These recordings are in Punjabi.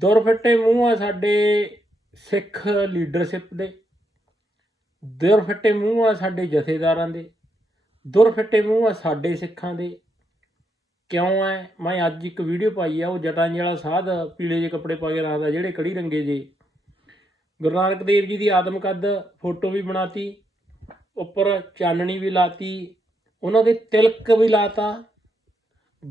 ਦੁਰਫੱਟੇ ਮੂੰਹ ਆ ਸਾਡੇ ਸਿੱਖ ਲੀਡਰਸ਼ਿਪ ਦੇ। ਦੁਰਫੱਟੇ ਮੂੰਹ ਆ ਸਾਡੇ ਜਥੇਦਾਰਾਂ ਦੇ। ਦੁਰਫੱਟੇ ਮੂੰਹ ਆ ਸਾਡੇ ਸਿੱਖਾਂ ਦੇ। ਕਿਉਂ ਐ? ਮੈਂ ਅੱਜ ਇੱਕ ਵੀਡੀਓ ਪਾਈ ਆ, ਉਹ ਜਟਾਂ ਜੀ ਵਾਲਾ ਸਾਧ, ਪੀਲੇ ਜਿਹੇ ਕੱਪੜੇ ਪਾ ਕੇ ਰੱਖਦਾ, ਜਿਹੜੇ ਕੜੀ ਰੰਗੇ ਜੇ। ਗੁਰੂ ਨਾਨਕ ਦੇਵ ਜੀ ਦੀ ਆਦਮ ਕੱਦ ਫੋਟੋ ਵੀ ਬਣਾਤੀ, ਉੱਪਰ ਚਾਨਣੀ ਵੀ ਲਾਤੀ, ਉਹਨਾਂ ਦੇ ਤਿਲਕ ਵੀ ਲਾਤਾ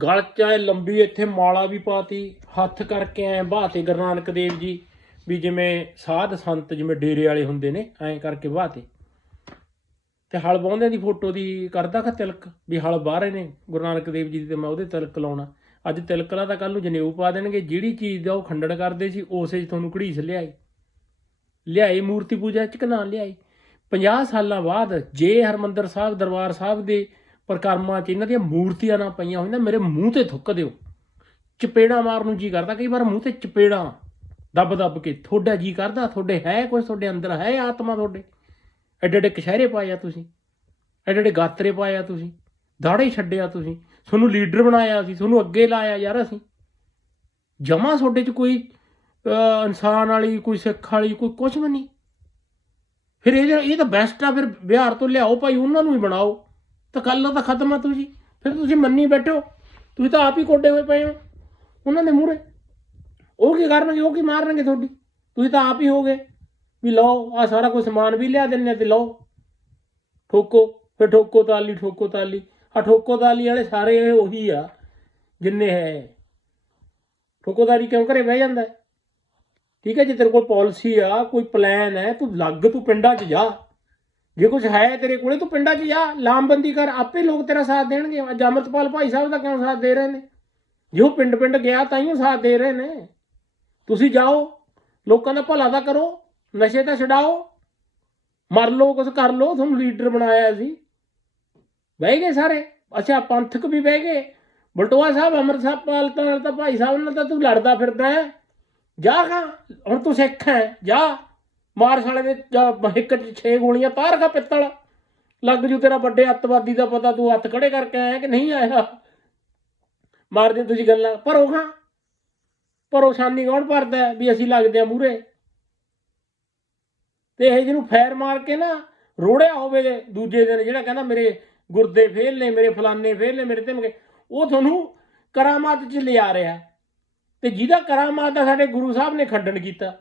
ਗਲ ਚ ਐ ਲੰਬੀ ਇੱਥੇ ਮਾਲਾ ਵੀ ਪਾਤੀ, ਹੱਥ ਕਰਕੇ ਐ ਬਾਤੇ ਗੁਰੂ ਨਾਨਕ ਦੇਵ ਜੀ, ਵੀ ਜਿਵੇਂ ਸਾਧ ਸੰਤ, ਜਿਵੇਂ ਡੇਰੇ ਵਾਲੇ ਹੁੰਦੇ ਨੇ, ਐਂ ਕਰਕੇ ਬਾਤੇ ਤੇ। ਹਲ ਬਾਉਂਦਿਆਂ ਦੀ ਫੋਟੋ ਦੀ ਕਰਦਾ ਖਾ ਤਿਲਕ, ਵੀ ਹਲ ਬਾਹਰੇ ਨੇ ਗੁਰੂ ਨਾਨਕ ਦੇਵ ਜੀ ਦੀ, ਤੇ ਮੈਂ ਉਹਦੇ ਤਿਲਕ ਲਾਉਣਾ। ਅੱਜ ਤਿਲਕਲਾ ਤਾਂ ਕੱਲ ਨੂੰ ਜਨੇਊ ਪਾ ਦੇਣਗੇ, ਜਿਹੜੀ ਚੀਜ਼ ਦਾ ਉਹ ਖੰਡਨ ਕਰਦੇ ਸੀ, ਉਸੇ 'ਚ ਤੁਹਾਨੂੰ ਘੜੀਸ ਲਿਆਈ। ਲਿਆਈ ਮੂਰਤੀ ਪੂਜਾ ਚ ਕਿ ਨਾ ਲਿਆਈ? 50 ਸਾਲਾਂ ਬਾਅਦ ਜੇ ਹਰਮੰਦਰ ਸਾਹਿਬ, ਦਰਬਾਰ ਸਾਹਿਬ ਦੇ ਪ੍ਰਕਰਮਾਂ 'ਚ ਇਹਨਾਂ ਦੀਆਂ ਮੂਰਤੀਆਂ ਨਾ ਪਈਆਂ ਹੋਈਆਂ, ਮੇਰੇ ਮੂੰਹ ਤੇ ਥੁੱਕ ਦਿਓ। ਚਪੇੜਾ ਮਾਰਨ ਨੂੰ ਜੀ ਕਰਦਾ, ਕਈ ਵਾਰ ਮੂੰਹ ਤੇ ਚਪੇੜਾ ਦੱਬ ਦੱਬ ਕੇ, ਤੁਹਾਡਾ ਜੀ ਕਰਦਾ, ਤੁਹਾਡੇ ਹੈ ਕੁਝ ਤੁਹਾਡੇ ਅੰਦਰ ਹੈ ਆਤਮਾ ਤੁਹਾਡੇ? ਐਡੇ ਐਡੇ ਕਸ਼ਹਿਰੇ ਪਾਇਆ ਤੁਸੀਂ, ਐਡੇ ਐਡੇ ਗਾਤਰੇ ਪਾਇਆ ਤੁਸੀਂ, ਦਾੜੇ ਛੱਡਿਆ ਤੁਸੀਂ, ਤੁਹਾਨੂੰ ਲੀਡਰ ਬਣਾਇਆ ਸੀ, ਤੁਹਾਨੂੰ ਅੱਗੇ ਲਾਇਆ ਯਾਰ ਅਸੀਂ। ਜਮਾ ਤੁਹਾਡੇ 'ਚ ਕੋਈ ਇਨਸਾਨ ਵਾਲੀ, ਕੋਈ ਸਿੱਖ ਵਾਲੀ, ਕੋਈ ਕੁਝ ਵੀ ਨਹੀਂ। ਫਿਰ ਇਹ ਇਹ ਤਾਂ ਬੈਸਟ ਆ, ਫਿਰ ਬਿਹਾਰ ਤੋਂ ਲਿਆਓ ਭਾਈ, ਉਹਨਾਂ ਨੂੰ ਹੀ ਬਣਾਓ। ਤਾਂ ਕੱਲ ਤਾਂ ਖਤਮ ਆ ਤੁਸੀਂ। ਫਿਰ ਤੁਸੀਂ ਮੰਨੀ ਬੈਠੋ ਤੁਸੀਂ ਤਾਂ ਆਪ ਹੀ ਕੋਡੇ ਹੋਏ ਪਏ ਹੋ। ਉਹਨਾਂ ਦੇ ਮੂਹਰੇ। ਉਹ ਕੀ ਕਰਨਗੇ? ਉਹ ਕੀ ਮਾਰਨਗੇ ਤੁਹਾਡੀ? ਤੁਸੀਂ ਤਾਂ ਆਪ ਹੀ ਹੋਗੇ। ਵੀ ਲਓ ਆ ਸਾਰਾ ਕੁਝ ਸਮਾਨ ਵੀ ਲਿਆ ਦਿੰਨੇ ਤੇ ਲਓ। ਠੋਕੋ, ਫਿਰ ਠੋਕੋ ਤਾਲੀ ਠੋਕੋ ਤਾਲੀ। ਆ ਠੋਕੋ ਤਾਲੀ ਵਾਲੇ ਸਾਰੇ ਉਹੀ ਆ, ਜਿੰਨੇ ਹੈ। ਠੋਕੋਦਾਰੀ ਕਿਉਂ ਘਰੇ ਬਹਿ ਜਾਂਦਾ ਠੀਕ ਹੈ, ਜੇ ਤੇਰੇ ਕੋਲ ਪਾਲਿਸੀ ਆ, ਕੋਈ ਪਲਾਨ ਹੈ, ਤੂੰ ਲੱਗ, ਤੂੰ ਪਿੰਡਾਂ 'ਚ ਜਾ। ਜੇ ਕੁਝ ਹੈ ਤੇਰੇ ਕੋਲੇ, ਤੂੰ ਪਿੰਡਾਂ 'ਚ ਜਾ ਲਾਮਬੰਦੀ ਕਰ, ਆਪੇ ਲੋਕ ਤੇਰਾ ਸਾਥ ਦੇਣਗੇ। ਅੱਜ ਅਮਰਤਪਾਲ ਭਾਈ ਸਾਹਿਬ ਦਾ ਕਿਉਂ ਸਾਥ ਦੇ ਰਹੇ ਨੇ? ਜੇ ਉਹ ਪਿੰਡ ਪਿੰਡ ਗਿਆ, ਤਾਂ ਹੀ ਉਹ ਸਾਥ ਦੇ ਰਹੇ ਨੇ। ਤੁਸੀਂ ਜਾਓ, ਲੋਕਾਂ ਦਾ ਭਲਾ ਤਾਂ ਕਰੋ, ਨਸ਼ੇ ਤਾਂ ਛਡਾਓ। ਮਰ ਲੋ ਕੁਝ ਕਰ ਲੋ ਤੁਹਾਨੂੰ ਲੀਡਰ ਬਣਾਇਆ ਸੀ। ਬਹਿ ਗਏ ਸਾਰੇ। ਅੱਛਾ, ਪੰਥਕ ਵੀ ਬਹਿ ਗਏ। ਬਲਟੋਆ ਸਾਹਿਬ ਅੰਮ੍ਰਿਤਪਾਲ ਪਾਲ ਤਾਂ ਭਾਈ ਸਾਹਿਬ ਨਾਲ ਤਾਂ ਤੂੰ ਲੜਦਾ ਫਿਰਦਾ ਹੈ। ਜਾ ਖਾ ਹੁਣ ਤੂੰ ਸਿੱਖ ਹੈ, ਜਾ। ਮਾਰ ਸਾਲੇ ਦੇ ਇੱਕ ਚ 6 ਗੋਲੀਆਂ ਤਾਰ ਖਾ ਪਿੱਤਲ ਲੱਗ ਜੂ ਤੇਰਾ ਵੱਡੇ ਅੱਤਵਾਦੀ ਦਾ ਪਤਾ, ਤੂੰ ਹੱਥ ਖੜੇ ਕਰਕੇ ਆਇਆ ਕਿ ਨਹੀਂ ਆਇਆ? ਮਾਰਦੇ ਤੁਸੀਂ ਗੱਲਾਂ। ਭਰੋ ਖਾਂ ਪਰੋਸ਼ਾਨੀ ਕੌਣ ਭਰਦਾ ਵੀ ਅਸੀਂ ਲੱਗਦੇ ਆ ਮੂਰੇ ਤੇ ਇਹ ਜਿਹਨੂੰ ਫੈਰ ਮਾਰ ਕੇ ਨਾ ਰੋੜਿਆ ਹੋਵੇ ਦੂਜੇ ਦਿਨ, ਜਿਹੜਾ ਕਹਿੰਦਾ ਮੇਰੇ ਗੁਰਦੇ ਫੇਲ ਨੇ, ਮੇਰੇ ਫਲਾਨੇ ਫੇਲ ਨੇ, ਮੇਰੇ ਧਮਕੇ, ਉਹ ਤੁਹਾਨੂੰ ਕਰਾਮਾਤ 'ਚ ਲਿਆ ਰਿਹਾ ਤੇ ਜਿਹਦਾ ਕਰਾਮਾਤ ਦਾ ਸਾਡੇ ਗੁਰੂ ਸਾਹਿਬ ਨੇ ਖੰਡਨ ਕੀਤਾ।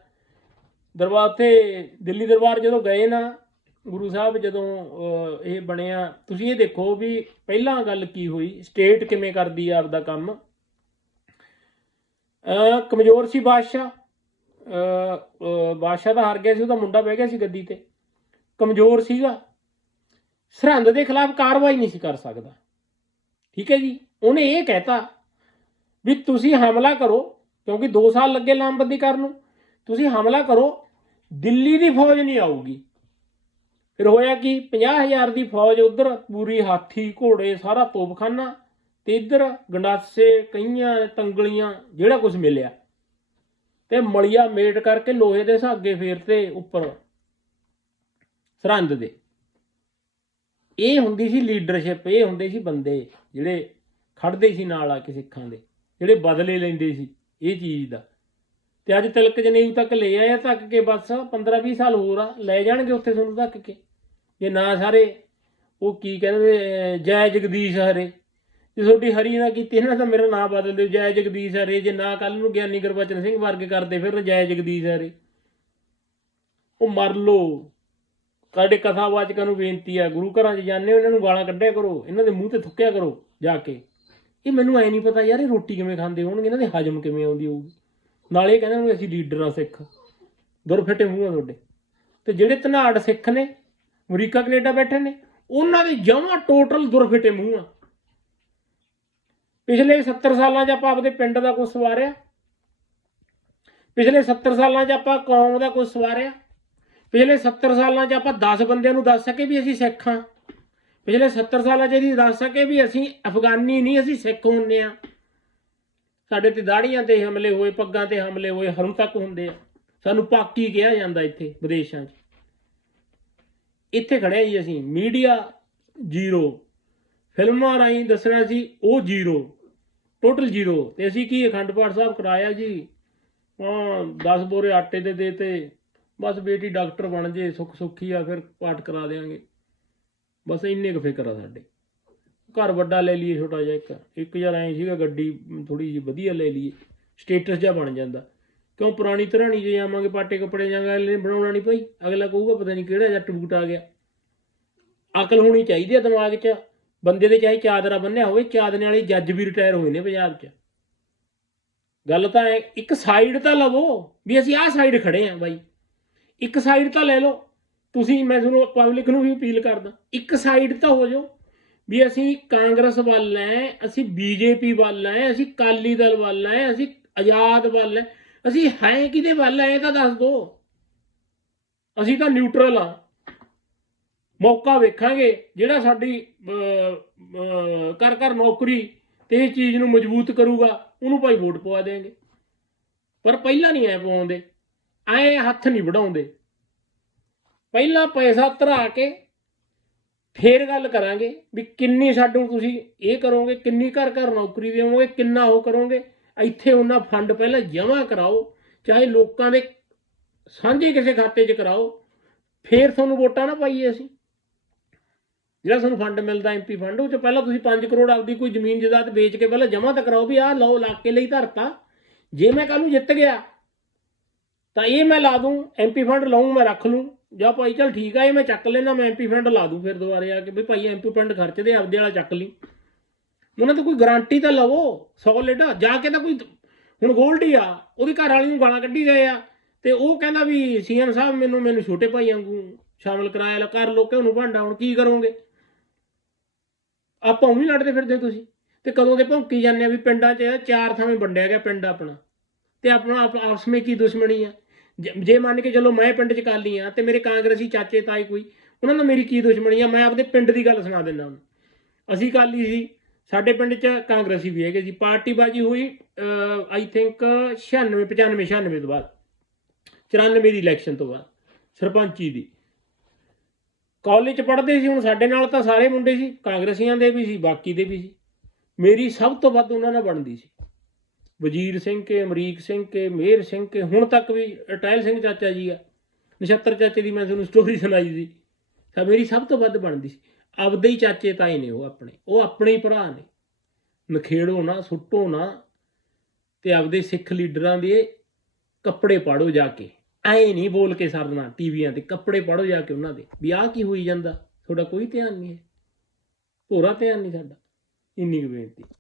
ਦਰਬਾਰ ਤੇ ਦਿੱਲੀ ਦਰਬਾਰ ਜਦੋਂ ਗਏ ਨਾ, ਗੁਰੂ ਸਾਹਿਬ ਜਦੋਂ ਇਹ ਬਣਿਆ, ਤੁਸੀਂ ਇਹ ਦੇਖੋ ਵੀ ਪਹਿਲਾਂ ਗੱਲ ਕੀ ਹੋਈ? ਸਟੇਟ ਕਿਵੇਂ ਕਰਦੀ ਆ ਆਪਦਾ ਕੰਮ? ਕਮਜ਼ੋਰ ਸੀ ਬਾਦਸ਼ਾਹ। ਬਾਦਸ਼ਾਹ ਤਾਂ ਹਾਰ ਗਿਆ ਸੀ, ਉਹਦਾ ਮੁੰਡਾ ਬਹਿ ਗਿਆ ਸੀ ਗੱਦੀ ਤੇ। ਕਮਜ਼ੋਰ ਸੀਗਾ। ਸਰਹੰਦ ਦੇ ਖਿਲਾਫ ਕਾਰਵਾਈ ਨਹੀਂ ਸੀ ਕਰ ਸਕਦਾ। ਠੀਕ ਹੈ ਜੀ? ਉਹਨੇ ਇਹ ਕਹਿਤਾ ਵੀ ਤੁਸੀਂ ਹਮਲਾ ਕਰੋ, ਕਿਉਂਕਿ 2 ਸਾਲ ਲੱਗੇ ਲਾਮਬੰਦੀ ਕਰਨ ਨੂੰ। ਤੁਸੀਂ ਹਮਲਾ ਕਰੋ ਦਿੱਲੀ ਦੀ ਫੌਜ ਨਹੀਂ ਆਊਗੀ। ਫਿਰ ਹੋਇਆ ਕਿ? 50000 ਦੀ ਫੌਜ ਉਧਰ, ਪੂਰੀ ਹਾਥੀ, ਘੋੜੇ, ਸਾਰਾ ਤੋਪਖਾਨਾ ਤੇ ਇੱਧਰ ਗੰਡਾਸੇ, ਕਈਆਂ ਤੰਗਲੀਆਂ, ਜਿਹੜਾ ਕੁਝ ਮਿਲਿਆ। ਤੇ ਮਲਿਆ ਮੇਟ ਕਰਕੇ ਲੋਹੇ ਦੇ ਸਾਗੇ ਫੇਰ ਤੇ ਉੱਪਰ ਸਰਹੰਦ ਦੇ। ਇਹ ਹੁੰਦੀ ਸੀ ਲੀਡਰਸ਼ਿਪ, ਇਹ ਹੁੰਦੇ ਸੀ ਬੰਦੇ ਜਿਹੜੇ ਖੜਦੇ ਸੀ ਨਾਲ ਆ ਕੇ ਸਿੱਖਾਂ ਦੇ, ਜਿਹੜੇ ਬਦਲੇ ਲੈਂਦੇ ਸੀ ਇਹ ਚੀਜ਼ ਦਾ। ਤੇ ਅੱਜ ਤਿਲਕ ਜਨੇਊ ਤੱਕ ਲੈ ਆਇਆ ਆ ਤੱਕ ਕੇ ਬਸ 15 20 ਸਾਲ ਹੋਰ ਆ, ਲੈ ਜਾਣਗੇ ਉੱਥੇ ਤੁਹਾਨੂੰ ਤੱਕ ਕੇ। ਜੇ ਨਾ ਸਾਰੇ, ਉਹ ਕੀ ਕਹਿੰਦੇ ਜੈ ਜਗਦੀਸ਼ ਹਰੇ। ਜੇ ਤੁਹਾਡੀ ਹਰੀ ਨਾ ਕੀਤੀ ਇਹਨਾਂ ਤਾਂ ਮੇਰਾ ਨਾਮ ਬਦਲ ਦਿਓ, ਜੈ ਜਗਦੀਸ਼ ਹਰੇ। ਜੇ ਨਾ ਕੱਲ ਨੂੰ ਗਿਆਨੀ ਗੁਰਬਚਨ ਸਿੰਘ ਵਰਗ ਕਰਦੇ ਫਿਰ ਜੈ ਜਗਦੀਸ਼ ਹਰੇ। ਉਹ ਮਰ ਲੋ। ਸਾਡੇ ਕਥਾਵਾਚਕਾਂ ਨੂੰ ਬੇਨਤੀ ਆ, ਗੁਰੂ ਘਰਾਂ 'ਚ ਜਾਂਦੇ ਹੋ, ਇਹਨਾਂ ਨੂੰ ਗਾਲਾਂ ਕੱਢਿਆ ਕਰੋ, ਇਹਨਾਂ ਦੇ ਮੂੰਹ ਤੇ ਥੁੱਕਿਆ ਕਰੋ ਜਾ ਕੇ। ਇਹ ਮੈਨੂੰ ਐ ਨਹੀਂ ਪਤਾ ਯਾਰ, ਇਹ ਰੋਟੀ ਕਿਵੇਂ ਖਾਂਦੇ ਹੋਣਗੇ, ਇਹਨਾਂ ਦੇ ਹਜਮ ਕਿਵੇਂ ਆਉਂਦੀ ਹੋਊਗੀ। ਨਾਲੇ ਇਹ ਕਹਿੰਦੇ ਨੇ ਅਸੀਂ ਲੀਡਰ ਆ ਸਿੱਖ। ਦੁਰ ਮੂੰਹ ਆ ਤੁਹਾਡੇ। ਤੇ ਜਿਹੜੇ ਧਨਾੜ ਸਿੱਖ ਨੇ, ਅਮਰੀਕਾ, ਕੈਨੇਡਾ ਬੈਠੇ ਨੇ, ਉਹਨਾਂ ਦੇ ਜਮਾਂ ਟੋਟਲ ਦੁਰ ਮੂੰਹ ਆ। ਪਿਛਲੇ 70 ਸਾਲਾਂ 'ਚ ਆਪਾਂ ਆਪਦੇ ਪਿੰਡ ਦਾ ਕੁਝ ਸਵਾਰਿਆ। ਪਿਛਲੇ 70 ਸਾਲਾਂ 'ਚ ਆਪਾਂ ਕੌਮ ਦਾ ਕੁਝ ਸਵਾਰਿਆ। ਪਿਛਲੇ 70 ਸਾਲਾਂ 'ਚ ਆਪਾਂ 10 ਬੰਦਿਆਂ ਨੂੰ ਦੱਸ ਸਕੇ ਵੀ ਅਸੀਂ ਸਿੱਖ ਹਾਂ। ਪਿਛਲੇ 70 ਸਾਲਾਂ 'ਚ ਇਹਦੀ ਦੱਸ ਸਕੇ ਵੀ ਅਸੀਂ ਅਫਗਾਨੀ ਨਹੀਂ, ਅਸੀਂ ਸਿੱਖ ਹੁੰਨੇ ਆ। ਸਾਡੇ ਤੇ ਦਾੜੀਆਂ ਤੇ ਹਮਲੇ ਹੋਏ, ਪੱਗਾਂ ਤੇ ਹਮਲੇ ਹੋਏ, ਹਰਮ ਤੱਕ ਹੁੰਦੇ ਆ। ਸਾਨੂੰ ਪਾਕੀ ਕਿਹਾ ਜਾਂਦਾ ਇੱਥੇ, ਵਿਦੇਸ਼ਾਂ 'ਚ। ਇੱਥੇ ਖੜਿਆ ਜੀ ਅਸੀਂ, ਮੀਡੀਆ ਜ਼ੀਰੋ। ਫਿਲਮਾਂ ਰਾਹੀਂ ਦੱਸਣਾ ਸੀ, ਉਹ ਜ਼ੀਰੋ। Total zero. ਤੇ ਅਸੀਂ ਕੀ ਅਖੰਡ ਪਾਠ ਸਾਹਿਬ ਕਰਾਇਆ ਜੀ? ਹਾਂ 10 ਬੋਰੇ ਆਟੇ ਦੇ ਦੇ ਤੇ ਬਸ ਬੇਟੀ ਡਾਕਟਰ ਬਣ ਜੇ ਸੁੱਖ ਸੁੱਖੀ ਆ, ਫਿਰ ਪਾਠ ਕਰਾ ਦੇਾਂਗੇ ਬਸ ਇੰਨੇ ਕੁ ਫਿਕਰ ਆ ਸਾਡੇ। ਘਰ ਵੱਡਾ ਲੈ ਲਈਏ ਛੋਟਾ ਜਿਹਾ ਇੱਕ। ਇੱਕ ਯਾਰ ਐਂ ਸੀਗਾ ਗੱਡੀ ਥੋੜੀ ਜਿਹੀ ਵਧੀਆ ਲੈ ਲਈਏ। ਸਟੇਟਸ ਜਿਹਾ ਬਣ ਜਾਂਦਾ। ਕਿਉਂ ਪੁਰਾਣੀ ਧਰਾਣੀ ਜੇ ਆਵਾਂਗੇ ਪਾਟੇ ਕੱਪੜੇ ਜਾਂਗਾ ਅਗਲੇ ਨੇ ਬਣਾਉਣਾ ਨਹੀਂ ਭਾਈ? ਅਗਲਾ ਕਹੂਗਾ ਪਤਾ ਨਹੀਂ ਕਿਹੜਾ ਜੱਟ ਬੂਟ ਆ ਗਿਆ। ਅਕਲ ਹੋਣੀ ਚਾਹੀਦੀ ਹੈ ਦਿਮਾਗ 'ਚ। ਬੰਦੇ ਦੇ ਚਾਹੇ ਚਾਦਰਾ ਬੰਨਿਆ ਹੋਵੇ, ਚਾਦਨੇ ਵਾਲੇ ਜੱਜ ਵੀ ਰਿਟਾਇਰ ਹੋਏ ਨੇ ਪੰਜਾਬ 'ਚ। ਗੱਲ ਤਾਂ ਹੈ ਇੱਕ ਸਾਈਡ ਤਾਂ ਲਵੋ ਵੀ ਅਸੀਂ ਆਹ ਸਾਈਡ ਖੜੇ ਆਂ ਬਾਈ। ਇੱਕ ਸਾਈਡ ਤਾਂ ਲੈ ਲਓ। ਤੁਸੀਂ, ਮੈਂ ਤੁਹਾਨੂੰ ਪਬਲਿਕ ਨੂੰ ਵੀ ਅਪੀਲ ਕਰਦਾ। ਇੱਕ ਸਾਈਡ ਤਾਂ ਹੋ ਜਾਓ। ਵੀ ਅਸੀਂ ਕਾਂਗਰਸ ਵੱਲ ਹੈ, ਅਸੀਂ ਬੀਜੇਪੀ ਵੱਲ ਹੈ, ਅਸੀਂ ਕਾਲੀ ਦਲ ਵੱਲ ਹੈ, ਅਸੀਂ ਆਜ਼ਾਦ ਵੱਲ ਹੈ। ਅਸੀਂ ਹੈ ਕਿਹਦੇ ਵੱਲ ਹੈ ਇਹ ਤਾਂ ਦੱਸ ਦਿਓ ਅਸੀਂ ਤਾਂ ਨਿਊਟਰਲ ਆ। ਮੌਕਾ ਵੇਖਾਂਗੇ, ਜਿਹੜਾ ਸਾਡੀ ਕਰ ਕਰ ਨੌਕਰੀ ਤੇ ਇਹ ਚੀਜ਼ ਨੂੰ ਮਜ਼ਬੂਤ ਕਰੂਗਾ, ਉਹਨੂੰ ਭਾਈ ਵੋਟ ਪਵਾ ਦੇਾਂਗੇ ਪਰ ਪਹਿਲਾਂ ਨਹੀਂ ਐ ਪਵਾਉਂਦੇ ਐ ਹੱਥ ਨਹੀਂ ਵਢਾਉਂਦੇ। ਪਹਿਲਾਂ ਪੈਸਾ ਧਰਾ ਕੇ ਫੇਰ ਗੱਲ ਕਰਾਂਗੇ ਵੀ ਕਿੰਨੀ ਸਾਨੂੰ ਤੁਸੀਂ ਇਹ ਕਰੋਗੇ, ਕਿੰਨੀ ਘਰ ਘਰ ਨੌਕਰੀ ਦੇਵੋਗੇ, ਕਿੰਨਾ ਉਹ ਕਰੋਗੇ। ਇੱਥੇ ਉਹਨਾਂ ਫੰਡ ਪਹਿਲਾਂ ਜਮ੍ਹਾਂ ਕਰਾਓ, ਚਾਹੇ ਲੋਕਾਂ ਦੇ ਸਾਂਝੇ ਕਿਸੇ ਖਾਤੇ 'ਚ ਕਰਾਓ, ਫੇਰ ਤੁਹਾਨੂੰ ਵੋਟਾਂ ਨਾ ਪਾਈਏ ਅਸੀਂ। ਜਿਹੜਾ ਤੁਹਾਨੂੰ ਫੰਡ ਮਿਲਦਾ ਐਮਪੀ ਫੰਡ, ਉਹ ਚ ਪਹਿਲਾਂ ਤੁਸੀਂ 5 ਕਰੋੜ ਆਪਦੀ ਕੋਈ ਜ਼ਮੀਨ ਜਾਇਦਾਦ ਵੇਚ ਕੇ ਪਹਿਲਾਂ ਜਮ੍ਹਾਂ ਤਾਂ ਕਰਾਓ ਵੀ ਆਹ ਲਓ ਇਲਾਕੇ ਲਈ ਧਰਤਾ। ਜੇ ਮੈਂ ਕੱਲ ਨੂੰ ਜਿੱਤ ਗਿਆ, ਤਾਂ ਇਹ ਮੈਂ ਲਾ ਦੂੰ ਐਮਪੀ ਫੰਡ ਲਾਉਂ ਮੈਂ ਰੱਖ ਲੂੰ। ਜਾ ਭਾਈ ਚਲ ਠੀਕ ਆ, ਇਹ ਮੈਂ ਚੱਕ ਲੈਣਾ ਮੈਂ ਐਮਪੀ ਫੰਡ ਲਾ ਦੂੰ ਫਿਰ ਦੁਬਾਰੇ ਆ ਕੇ ਵੀ ਭਾਈ ਐਮਪੀ ਫੰਡ ਖਰਚਦੇ ਆਪਦੇ ਵਾਲਾ ਚੱਕ ਲਈ। ਉਹਨਾਂ ਤੋਂ ਕੋਈ ਗਾਰੰਟੀ ਤਾਂ ਲਵੋ ਸੋਲਿਡ ਜਾ ਕੇ ਤਾਂ ਕੋਈ ਹੁਣ ਗੋਲਡੀ ਆ, ਉਹਦੀ ਘਰ ਵਾਲੀ ਨੂੰ ਗਾਲਾਂ ਕੱਢੀ ਗਏ ਆ। ਤੇ ਉਹ ਕਹਿੰਦਾ ਵੀ ਸੀਐਮ ਸਾਹਿਬ ਮੈਨੂੰ ਮੈਨੂੰ ਛੋਟੇ ਭਾਈ ਵਾਂਗੂ ਸ਼ਾਮਲ ਕਰਾਇਆ, ਲਾ ਕਰ ਲੋਕੇ ਉਹਨੂੰ ਭਾਂਡਾ, ਹੁਣ ਕੀ ਕਰੋਗੇ? ਆਪਾਂ ਵੀ ਲੜਦੇ ਫਿਰਦੇ ਤੁਸੀਂ। ਤੇ ਕਦੋਂ ਦੇ ਭੌਂਕੀ ਜਾਂਦੇ ਆ ਵੀ ਪਿੰਡਾਂ 'ਚ ਚਾਰ ਥਾਵੇਂ ਵੰਡਿਆ ਗਿਆ ਪਿੰਡ ਆਪਣਾ। ਤੇ ਆਪਣਾ ਆਪ- ਆਪਸ ਵਿੱਚ ਕੀ ਦੁਸ਼ਮਣੀ ਆ? ਜੇ- ਜੇ ਮੰਨ ਕੇ ਚਲੋ ਮੈਂ ਪਿੰਡ 'ਚ ਕਾਲੀ ਆ ਤੇ ਮੇਰੇ ਕਾਂਗਰਸੀ ਚਾਚੇ ਤਾਏ ਕੋਈ, ਉਹਨਾਂ ਨਾਲ ਮੇਰੀ ਕੀ ਦੁਸ਼ਮਣੀ ਆ? ਮੈਂ ਆਪਦੇ ਪਿੰਡ ਦੀ ਗੱਲ ਸੁਣਾ ਦਿੰਦਾ ਹੁਣ ਅਸੀਂ ਕਾਲੀ ਸੀ, ਸਾਡੇ ਪਿੰਡ 'ਚ ਕਾਂਗਰਸੀ ਵੀ ਹੈਗੇ ਸੀ। ਪਾਰਟੀ ਬਾਜੀ ਹੋਈ ਆਈ ਥਿੰਕ 96 95 96 ਤੋਂ ਬਾਅਦ। 94 ਦੀ ਇਲੈਕਸ਼ਨ ਤੋਂ ਬਾਅਦ, ਸਰਪੰਚੀ ਦੀ। ਕਾਲਜ 'ਚ ਪੜ੍ਹਦੇ ਸੀ, ਹੁਣ ਸਾਡੇ ਨਾਲ ਤਾਂ ਸਾਰੇ ਮੁੰਡੇ ਸੀ। ਕਾਂਗਰਸੀਆਂ ਦੇ ਵੀ ਸੀ, ਬਾਕੀ ਦੇ ਵੀ ਸੀ। ਮੇਰੀ ਸਭ ਤੋਂ ਵੱਧ ਉਹਨਾਂ ਨਾਲ ਬਣਦੀ ਸੀ। ਵਜੀਰ ਸਿੰਘ ਕੇ, ਅਮਰੀਕ ਸਿੰਘ ਕੇ, ਮੇਹਰ ਸਿੰਘ ਕੇ, ਹੁਣ ਤੱਕ ਵੀ ਟਾਇਲ ਸਿੰਘ ਚਾਚਾ ਜੀ ਆ। ਨਛੱਤਰ ਚਾਚੇ ਦੀ ਮੈਂ ਤੁਹਾਨੂੰ ਸਟੋਰੀ ਸੁਣਾਈ ਸੀ। ਤਾਂ ਮੇਰੀ ਸਭ ਤੋਂ ਵੱਧ ਬਣਦੀ ਸੀ। ਆਪਦੇ ਹੀ ਚਾਚੇ ਤਾਏ ਨੇ ਉਹ ਆਪਣੇ। ਉਹ ਆਪਣੇ ਹੀ ਭਰਾ ਨੇ। ਨਖੇੜੋ ਨਾ, ਸੁੱਟੋ ਨਾ ਤੇ ਆਪਦੇ ਸਿੱਖ ਲੀਡਰਾਂ ਦੇ ਕੱਪੜੇ ਪਾੜੋ ਜਾ ਕੇ। ਐ ਨਹੀਂ ਬੋਲ ਕੇ ਸਰਨਾ ਟੀਵੀਆਂ ਤੇ, ਕੱਪੜੇ ਪਾੜੋ ਜਾ ਕੇ ਉਹਨਾਂ ਦੇ। ਵੀ ਆਹ ਕੀ ਹੋਈ ਜਾਂਦਾ? ਤੁਹਾਡਾ ਕੋਈ ਧਿਆਨ ਨਹੀਂ ਹੈ। ਭੋਰਾ ਧਿਆਨ ਨਹੀਂ ਸਾਡਾ। ਇੰਨੀ ਕੁ ਬੇਨਤੀ।